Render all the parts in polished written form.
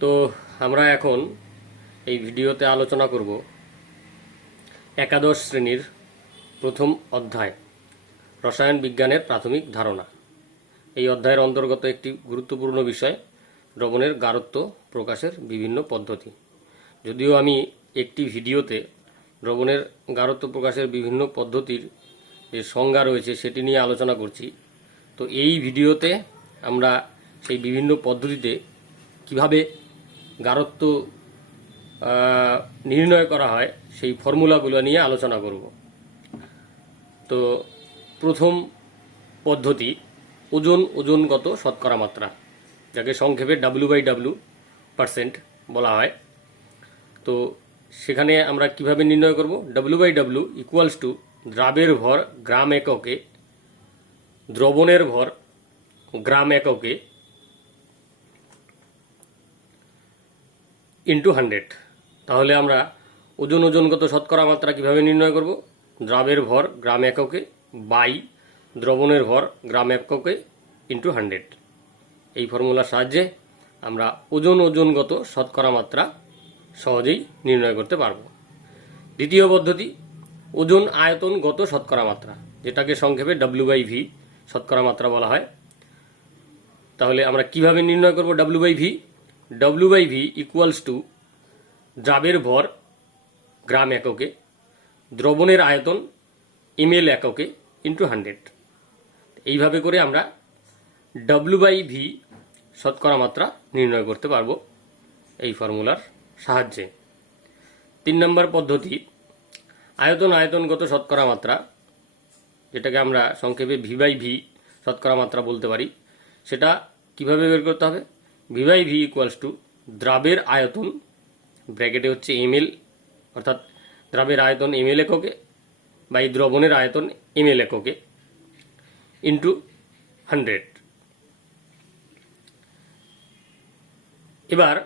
তো আমরা এখন এই ভিডিওতে আলোচনা করব একাদশ শ্রেণীর প্রথম অধ্যায় রসায়ন বিজ্ঞানের প্রাথমিক ধারণা। এই অধ্যায়ের অন্তর্গত একটি গুরুত্বপূর্ণ বিষয় দ্রবণের গাঢ়ত্ব প্রকাশের বিভিন্ন পদ্ধতি। যদিও আমি একটি ভিডিওতে দ্রবণের গাঢ়ত্ব প্রকাশের বিভিন্ন পদ্ধতির যে সংজ্ঞা রয়েছে সেটি নিয়ে আলোচনা করছি, তো এই ভিডিওতে আমরা সেই বিভিন্ন পদ্ধতিতে কিভাবে গাঢ়ত্ব নির্ণয় করা হয় সেই ফর্মুলাগুলো নিয়ে আলোচনা করব। তো প্রথম পদ্ধতি ওজনগত শতকরা মাত্রা, যাকে সংক্ষেপে W/W% বলা হয়। তো সেখানে আমরা কিভাবে নির্ণয় করব? W/W = দ্রাবের ভর গ্রাম এককে দ্রবণের ভর গ্রাম এককে ইন্টু 100। তাহলে আমরা ওজনগত শতকরা মাত্রা কিভাবে নির্ণয় করব? দ্রাবের ভর গ্রাম এককে বাই দ্রবণের ভর গ্রাম এককে ইন্টু 100। এই ফর্মুলার সাহায্যে আমরা ওজনগত শতকরা মাত্রা সহজেই নির্ণয় করতে পারব। দ্বিতীয় পদ্ধতি ওজন আয়তনগত শতকরা মাত্রা, যেটাকে সংক্ষেপে W/V শতকরা মাত্রা বলা হয়। তাহলে আমরা কিভাবে নির্ণয় করব W/V? W/V = দ্রাবের ভর গ্রাম এককে দ্রবণের আয়তন ml এককে ইন্টু 100। এইভাবে করে আমরা W/V শতকরা মাত্রা নির্ণয় করতে পারব এই ফর্মুলার সাহায্যে। 3 নম্বর পদ্ধতি আয়তনগত শতকরা মাত্রা, যেটাকে আমরা সংক্ষেপে V/V শতকরা মাত্রা বলতে পারি। সেটা কিভাবে বের করতে হবে? V/V = দ্রাবের আয়তন ব্র্যাকেটে হচ্ছে ml, অর্থাৎ দ্রাবের আয়তন ml এককে বা এই দ্রবণের আয়তন ml এককে ইন্টু 100। এবার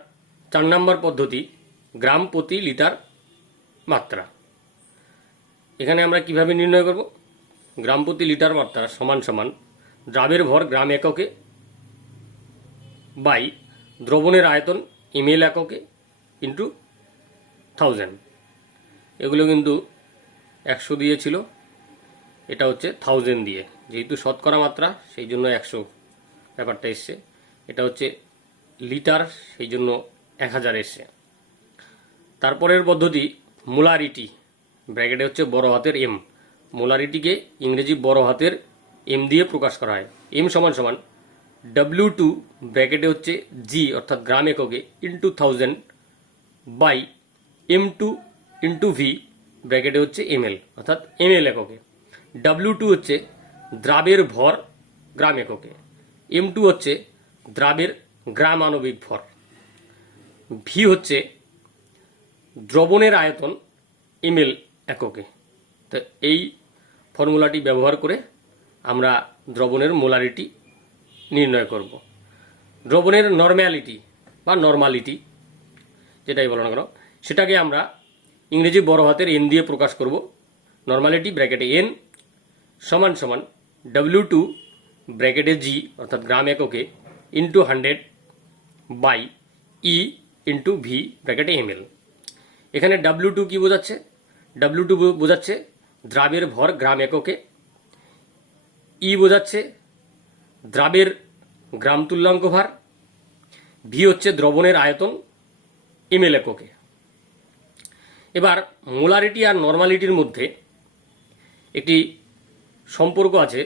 4 নম্বর পদ্ধতি গ্রাম প্রতি লিটার মাত্রা। এখানে আমরা কিভাবে নির্ণয় করব? গ্রাম প্রতি লিটার মাত্রা সমান দ্রাবের ভর গ্রাম এককে বাই দ্রবণের আয়তন ml এককে ইন্টু 1000। এগুলো কিন্তু 100 দিয়েছিল, এটা হচ্ছে 1000 দিয়ে, যেহেতু শতকরা মাত্রা সেই জন্য 100 ব্যাপারটা এসছে। এটা হচ্ছে লিটার, সেই জন্য 1000 এসছে। তারপরের পদ্ধতি মোলারিটি, ব্র্যাকেটে হচ্ছে বড় হাতের M। মোলারিটিকে ইংরেজি বড় হাতের M দিয়ে প্রকাশ করা হয়। M = W2 ব্র্যাকেটে হচ্ছে G অর্থাৎ গ্রাম এককে into 1000 by M2 into V ব্র্যাকেটে হচ্ছে ml অর্থাৎ ml এককে। W2 হচ্ছে দ্রাবের ভর গ্রাম এককে, M2 হচ্ছে দ্রাবের গ্রাম আণবিক ভর, V হচ্ছে দ্রবণের আয়তন ml এককে। তো এই ফর্মুলাটি ব্যবহার করে আমরা দ্রবণের মোলারিটি নির্ণয় করব। দ্রবণের নর্মালিটি যেটাই বলো না কেন, সেটাকে আমরা ইংরেজি বড় হাতের N দিয়ে প্রকাশ করব। নর্মালিটি ব্র্যাকেটে N সমান W2 ব্র্যাকেটে G অর্থাৎ গ্রাম এককে into 100 by E into V ব্র্যাকেটে ml। এখানে W2 কি বোঝাচ্ছে? W2 বোঝাচ্ছে দ্রাবের ভর গ্রাম এককে, E বোঝাচ্ছে দ্রাবের গ্রাম তুল্যাঙ্ক ভার, V হচ্ছে দ্রবণের আয়তন ml এককে। এবার মোলারিটি আর নর্মালিটির মধ্যে একটি সম্পর্ক আছে,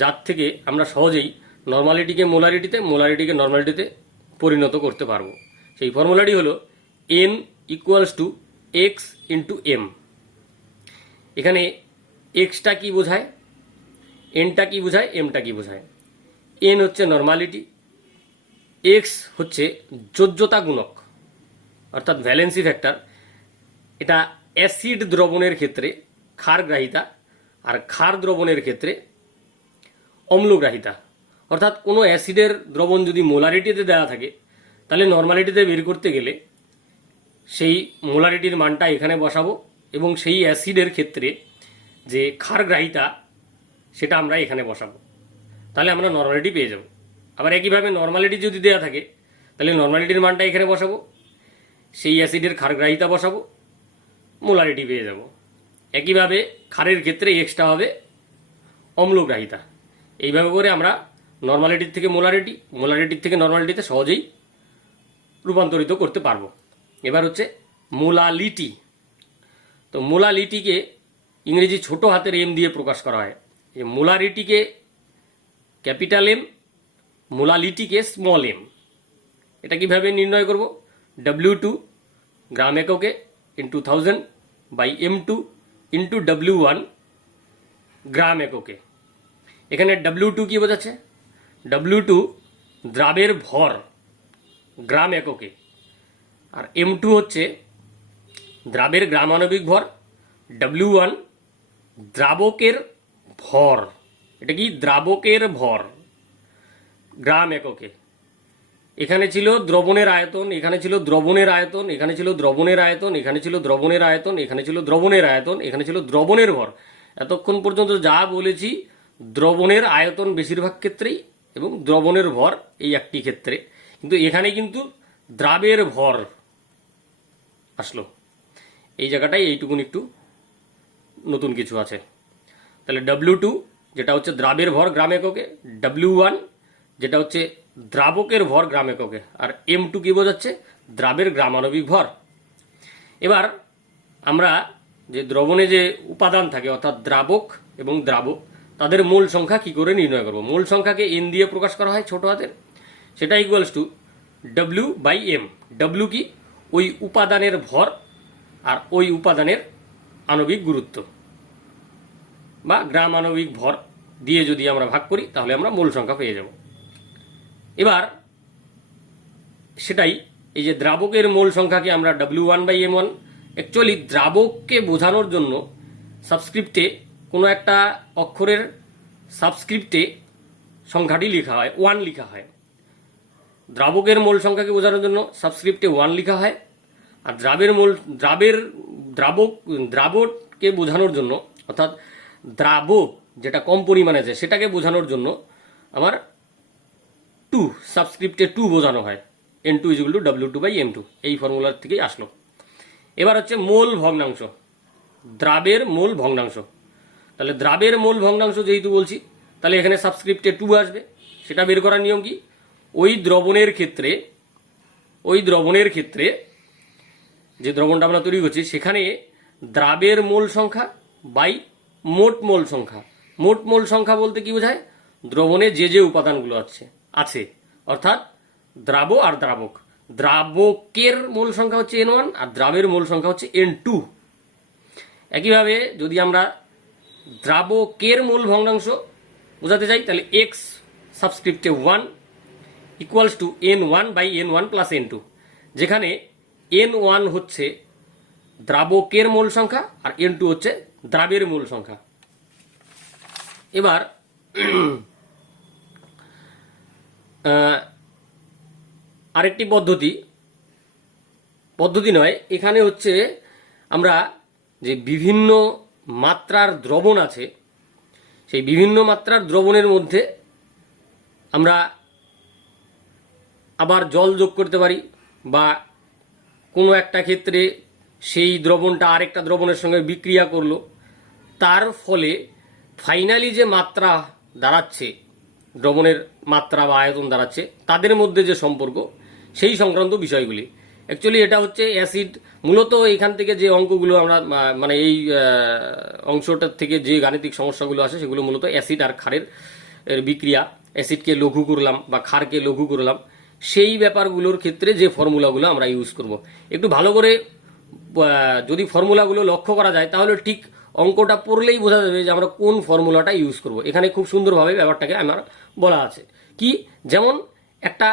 যার থেকে আমরা সহজেই নর্মালিটিকে নর্মালিটিতে পরিণত করতে পারবো। সেই ফর্মুলাটি হলো N = X × M। এখানে Xটা কি বোঝায়, Nটা কি বোঝায়, Mটা কি বোঝায়? N হচ্ছে নর্মালিটি, X হচ্ছে যোজ্যতা গুণক অর্থাৎ ভ্যালেন্সি ফ্যাক্টর। এটা অ্যাসিড দ্রবণের ক্ষেত্রে ক্ষারগ্রাহিতা আর ক্ষার দ্রবণের ক্ষেত্রে অম্লগ্রাহিতা। অর্থাৎ কোনো অ্যাসিডের দ্রবণ যদি মোলারিটিতে দেওয়া থাকে, তাহলে নর্মালিটিতে বের করতে গেলে সেই মোলারিটির মানটা এখানে বসাবো এবং সেই অ্যাসিডের ক্ষেত্রে যে ক্ষারগ্রাহিতা সেটা আমরা এখানে বসাবো, তাহলে আমরা নর্মালিটি পেয়ে যাব। আবার একইভাবে নর্মালিটি যদি দেওয়া থাকে, তাহলে নর্মালিটির মানটা এখানে বসাবো, সেই অ্যাসিডের ক্ষারগ্রাহিতা বসাবো, মোলারিটি পেয়ে যাব। একইভাবে ক্ষারের ক্ষেত্রে এক্সট্রা হবে অম্লগ্রাহিতা। এইভাবে করে আমরা নর্মালিটির থেকে মোলারিটি, মোলারিটির থেকে নর্মালিটিতে সহজেই রূপান্তরিত করতে পারবো। এবার হচ্ছে মোলালিটি। তো মোলালিটিকে ইংরেজি ছোট হাতের এম দিয়ে প্রকাশ করা হয়। মোলারিটিকে ক্যাপিটাল এম, মোলালিটিকে স্মল এম। এটা কিভাবে নির্ণয় করব? W2 গ্রাম এককে into 1000 by M2 into W1 গ্রাম এককে। এখানে W2 কি বোঝাচ্ছে? W2 দ্রাবের ভর গ্রাম এককে, আর M2 হচ্ছে দ্রাবের গ্রামাণবিক ভর, W1 দ্রাবকের ভর। এটা কি? দ্রাবকের ভর গ্রাম এককে। এখানে ছিল দ্রবণের আয়তন, এখানে ছিল দ্রবণের আয়তন, এখানে ছিল দ্রবণের আয়তন, এখানে ছিল দ্রবণের আয়তন, এখানে ছিল দ্রবণের আয়তন, এখানে ছিল দ্রবণের ভর। এতক্ষণ পর্যন্ত যা বলেছি দ্রবণের আয়তন বেশিরভাগ ক্ষেত্রেই এবং দ্রবণের ভর এই একটি ক্ষেত্রে, কিন্তু এখানে কিন্তু দ্রাবের ভর আসলো। এই জায়গাটায় এইটুকুন একটু নতুন কিছু আছে। তাহলে W2 যেটা হচ্ছে দ্রাবের ভর গ্রাম এককে, W1 যেটা হচ্ছে দ্রাবকের ভর গ্রাম এককে, আর M2 কি বোঝাচ্ছে? দ্রাবের গ্রামাণবিক ভর। এবার আমরা যে দ্রবণে যে উপাদান থাকে অর্থাৎ দ্রাবক এবং দ্রাবক, তাদের মোল সংখ্যা কি করে নির্ণয় করব? মোল সংখ্যাকে N দিয়ে প্রকাশ করা হয় ছোট হাতের, সেটা equals to W by M। W কি? ওই উপাদানের ভর আর ওই উপাদানের আণবিক গুরুত্ব বা গ্রাম আণবিক ভর দিয়ে যদি আমরা ভাগ করি তাহলে আমরা মোল সংখ্যা পেয়ে যাব। এবার সেটাই এই যে দ্রাবকের মোল সংখ্যাকে আমরা W1 বাই M1, অ্যাকচুয়ালি দ্রাবককে বোঝানোর জন্য সাবস্ক্রিপ্টে কোনো একটা অক্ষরের সাবস্ক্রিপ্টে সংখ্যাটি লেখা হয়, 1 লেখা হয়। দ্রাবকের মোল সংখ্যাকে বোঝানোর জন্য সাবস্ক্রিপ্টে 1 লেখা হয়, আর দ্রাবককে বোঝানোর জন্য অর্থাৎ দ্রাবক যেটা কম পরিমাণে আছে সেটাকে বোঝানোর জন্য আমার 2 সাবস্ক্রিপ্টে 2 বোঝানো হয়। N2 equal to W2 by M2, এই ফর্মুলার থেকেই আসলো। এবার হচ্ছে মোল ভগ্নাংশ, দ্রাবের মোল ভগ্নাংশ। তাহলে দ্রাবের মোল ভগ্নাংশ যেহেতু বলছি, তাহলে এখানে সাবস্ক্রিপ্টে 2 আসবে। সেটা বের করার নিয়ম কি? ওই দ্রবণের ক্ষেত্রে যে দ্রবণটা আমরা তৈরি করছি সেখানে দ্রাবের মোল সংখ্যা বাই মোট মোল সংখ্যা। মোট মোল সংখ্যা বলতে কি বোঝায়? দ্রবণে যে যে উপাদানগুলো আছে অর্থাৎ দ্রাব আর দ্রাবক। দ্রাবকের মোল সংখ্যা হচ্ছে N1 আর দ্রাবের মোল সংখ্যা হচ্ছে N2। একইভাবে যদি আমরা দ্রাবকের মোল ভগ্নাংশ বোঝাতে চাই তাহলে X সাবস্ক্রিপ্টে 1 equals to N1 by N1 plus N2, যেখানে N1 হচ্ছে দ্রাবকের মোল সংখ্যা আর N2 হচ্ছে দ্রাবের মোল সংখ্যা। এবার আরেকটি পদ্ধতি নয়, এখানে হচ্ছে আমরা যে বিভিন্ন মাত্রার দ্রবণ আছে সেই বিভিন্ন মাত্রার দ্রবণের মধ্যে আমরা আবার জল যোগ করতে পারি, বা কোনো একটা ক্ষেত্রে সেই দ্রবণটা আরেকটা দ্রবণের সঙ্গে বিক্রিয়া করলো, তার ফলে ফাইনালি যে মাত্রা দাঁড়াচ্ছে, দ্রবণের মাত্রা বা আয়তন দাঁড়াচ্ছে, তাদের মধ্যে যে সম্পর্ক সেই সংক্রান্ত বিষয়গুলি। অ্যাকচুয়ালি এটা হচ্ছে অ্যাসিড। মূলত এখান থেকে যে অঙ্কগুলো আমরা মানে এই অংশটার থেকে যে গাণিতিক সমস্যাগুলো আসে সেগুলো মূলত অ্যাসিড আর ক্ষারের বিক্রিয়া। অ্যাসিডকে লঘু করলাম বা ক্ষারকে লঘু করলাম, সেই ব্যাপারগুলোর ক্ষেত্রে যে ফর্মুলাগুলো আমরা ইউজ করব। একটু ভালো করে যদি ফর্মুলাগুলো লক্ষ্য করা যায় তাহলে ঠিক অঙ্কটা পড়লেই বোঝা যাবে যে আমরা কোন ফর্মুলাটা ইউজ করব। এখানে খুব সুন্দরভাবে ব্যাপারটাকে আমার বলা আছে কি, যেমন একটা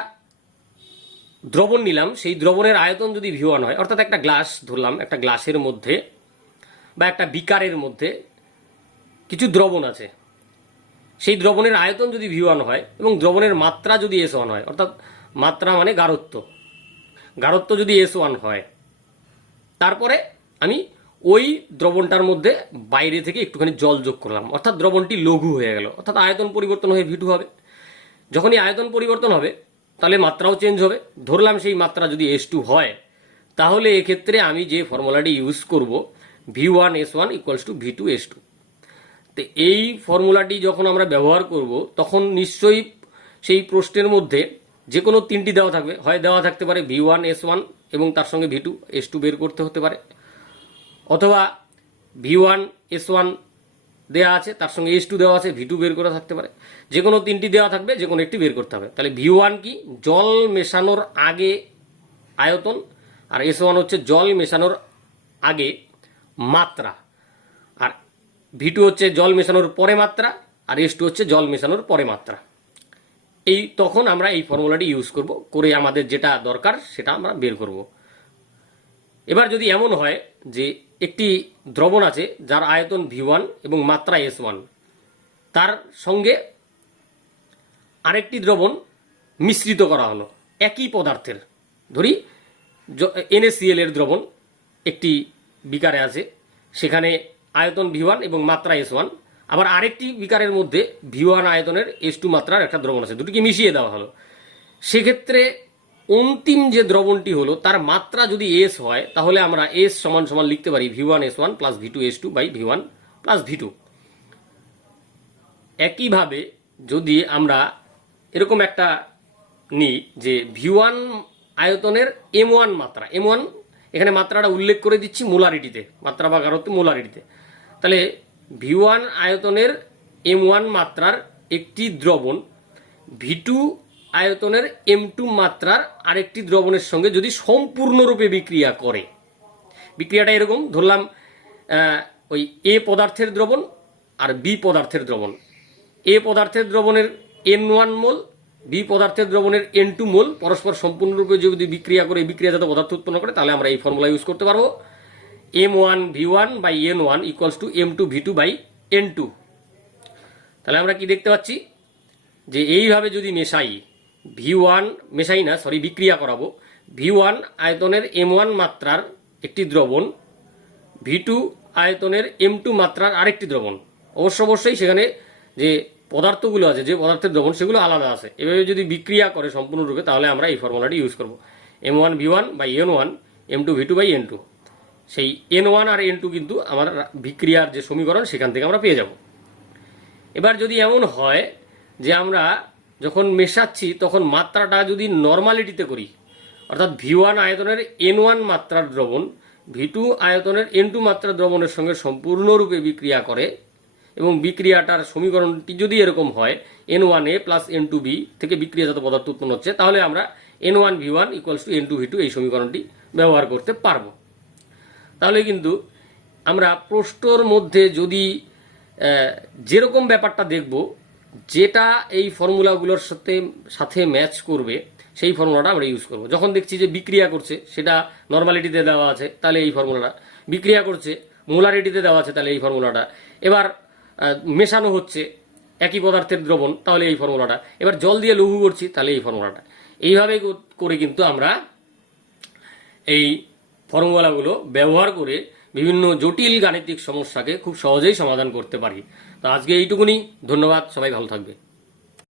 দ্রবণ নিলাম, সেই দ্রবণের আয়তন যদি V1 হয়, অর্থাৎ একটা গ্লাস ধরলাম, একটা গ্লাসের মধ্যে বা একটা বিকারের মধ্যে কিছু দ্রবণ আছে, সেই দ্রবণের আয়তন যদি V1 হয় এবং দ্রবণের মাত্রা যদি S1 হয়, অর্থাৎ মাত্রা মানে গাঢ়ত্ব যদি S1 হয়, তারপরে আমি ওই দ্রবণটার মধ্যে বাইরে থেকে একটুখানি জল যোগ করলাম, অর্থাৎ দ্রবণটি লঘু হয়ে গেল, অর্থাৎ আয়তন পরিবর্তন হয়ে V2 হবে। যখনই আয়তন পরিবর্তন হবে তাহলে মাত্রাও চেঞ্জ হবে। ধরলাম সেই মাত্রা যদি S2 হয়, তাহলে এক্ষেত্রে আমি যে ফর্মুলাটি ইউজ করব V1S1 ইকুয়ালস টু V2S2। তো এই ফর্মুলাটি যখন আমরা ব্যবহার করব তখন নিশ্চয়ই সেই প্রশ্নের মধ্যে যে কোনো তিনটি দেওয়া থাকবে, হয় দেওয়া থাকতে পারে V1S1 এবং তার সঙ্গে V2S2 বের করতে হতে পারে, অথবা V1S1 দেওয়া আছে তার সঙ্গে S2 দেওয়া আছে, V2 বের করা থাকতে পারে। যে কোনো তিনটি দেওয়া থাকবে, যে কোনো একটি বের করতে হবে। তাহলে V1 কি জল মেশানোর আগে আয়তন, আর S1 হচ্ছে জল মেশানোর আগে মাত্রা, আর V2 হচ্ছে জল মেশানোর পরে মাত্রা, আর S2 হচ্ছে জল মেশানোর পরে মাত্রা। এই তখন আমরা এই ফর্মুলাটি ইউজ করব, করে আমাদের যেটা দরকার সেটা আমরা বের করব। এবার যদি এমন হয় যে একটি দ্রবণ আছে যার আয়তন V1 এবং মাত্রা S1, তার সঙ্গে আরেকটি দ্রবণ মিশ্রিত করা হলো একই পদার্থের, ধরি NaCl এর দ্রবণ একটি বিকারে আছে, সেখানে আয়তন V1 এবং মাত্রা S1, আবার আরেকটি বিকারের মধ্যে V1 আয়তনের S2 মাত্রার একটা দ্রবণ আছে, দুটিকে মিশিয়ে দেওয়া হলো। সেক্ষেত্রে অন্তিম যে দ্রবণটি হলো তার মাত্রা যদি S হয়, তাহলে আমরা S সমান সমান লিখতে পারি V1S1 plus V2S2 by V1 plus V2। একইভাবে যদি আমরা এরকম একটা নিই যে V1 আয়তনের M1 মাত্রা, M1 এখানে মাত্রাটা উল্লেখ করে দিচ্ছি মোলারিটিতে, মাত্রা বা গারত্বে মোলারিটিতে। তাহলে V1 আয়তনের M1 মাত্রার একটি দ্রবণ V2 আয়তনের M2 মাত্রার আরেকটি দ্রবণের সঙ্গে যদি সম্পূর্ণরূপে বিক্রিয়া করে, বিক্রিয়াটা এরকম ধরলাম, ওই A পদার্থের দ্রবণ আর B পদার্থের দ্রবণ, A পদার্থের দ্রবণের N1 মোল, B পদার্থের দ্রবণের N2 মোল পরস্পর সম্পূর্ণরূপে যদি বিক্রিয়া করে বিক্রিয়াজাত পদার্থ উৎপন্ন করে, তাহলে আমরা এই ফর্মুলা ইউজ করতে পারবো M1 V1 by N1 equals to M2 V2 by N2। তাহলে আমরা কি দেখতে পাচ্ছি যে এইভাবে যদি বিক্রিয়া করাবো, V1 আয়তনের M1 মাত্রার একটি দ্রবণ V2 আয়তনের M2 মাত্রার আরেকটি দ্রবণ, অবশ্যই সেখানে যে পদার্থগুলো আছে, যে পদার্থের দ্রবণ, সেগুলো আলাদা আছে। এভাবে যদি বিক্রিয়া করে সম্পূর্ণরূপে, তাহলে আমরা এই ফর্মুলাটি ইউজ করব M1 V1 by N1 M2 V2 by N2। সেই N1 আর N2 কিন্তু আমার বিক্রিয়ার যে সমীকরণ সেখান থেকে আমরা পেয়ে যাব। এবার যদি এমন হয় যে আমরা যখন মেশাচ্ছি তখন মাত্রাটা যদি নর্মালিটিতে করি, অর্থাৎ V1 আয়তনের N1 মাত্রার দ্রবণ V2 আয়তনের N2 মাত্রার দ্রবণের সঙ্গে সম্পূর্ণরূপে বিক্রিয়া করে, এবং বিক্রিয়াটার সমীকরণটি যদি এরকম হয় N1A প্লাস N2B থেকে বিক্রিয়াজাত পদার্থ উৎপন্ন হচ্ছে, তাহলে আমরা N1 V1 equals to N2 V2 এই সমীকরণটি ব্যবহার করতে পারবো। তাহলে কিন্তু আমরা প্রশ্নর মধ্যে যদি যেরকম ব্যাপারটা দেখব, যেটা এই ফর্মুলাগুলোর সাথে ম্যাচ করবে, সেই ফর্মুলাটা আমরা ইউজ করব। যখন দেখছি যে বিক্রিয়া করছে, সেটা নর্মালিটিতে দেওয়া আছে, তাহলে এই ফর্মুলাটা, বিক্রিয়া করছে মোলারিটিতে দেওয়া আছে, তাহলে এই ফর্মুলাটা, এবার মেশানো হচ্ছে একই পদার্থের দ্রবণ, তাহলে এই ফর্মুলাটা, এবার জল দিয়ে লঘু করছি, তাহলে এই ফর্মুলাটা। এইভাবে করে কিন্তু আমরা এই ফর্মুলাগুলো ব্যবহার করে বিভিন্ন জটিল গাণিতিক সমস্যাকে খুব সহজেই সমাধান করতে পারি। তো আজকে এইটুকুনি, ধন্যবাদ, সবাই ভালো থাকবে।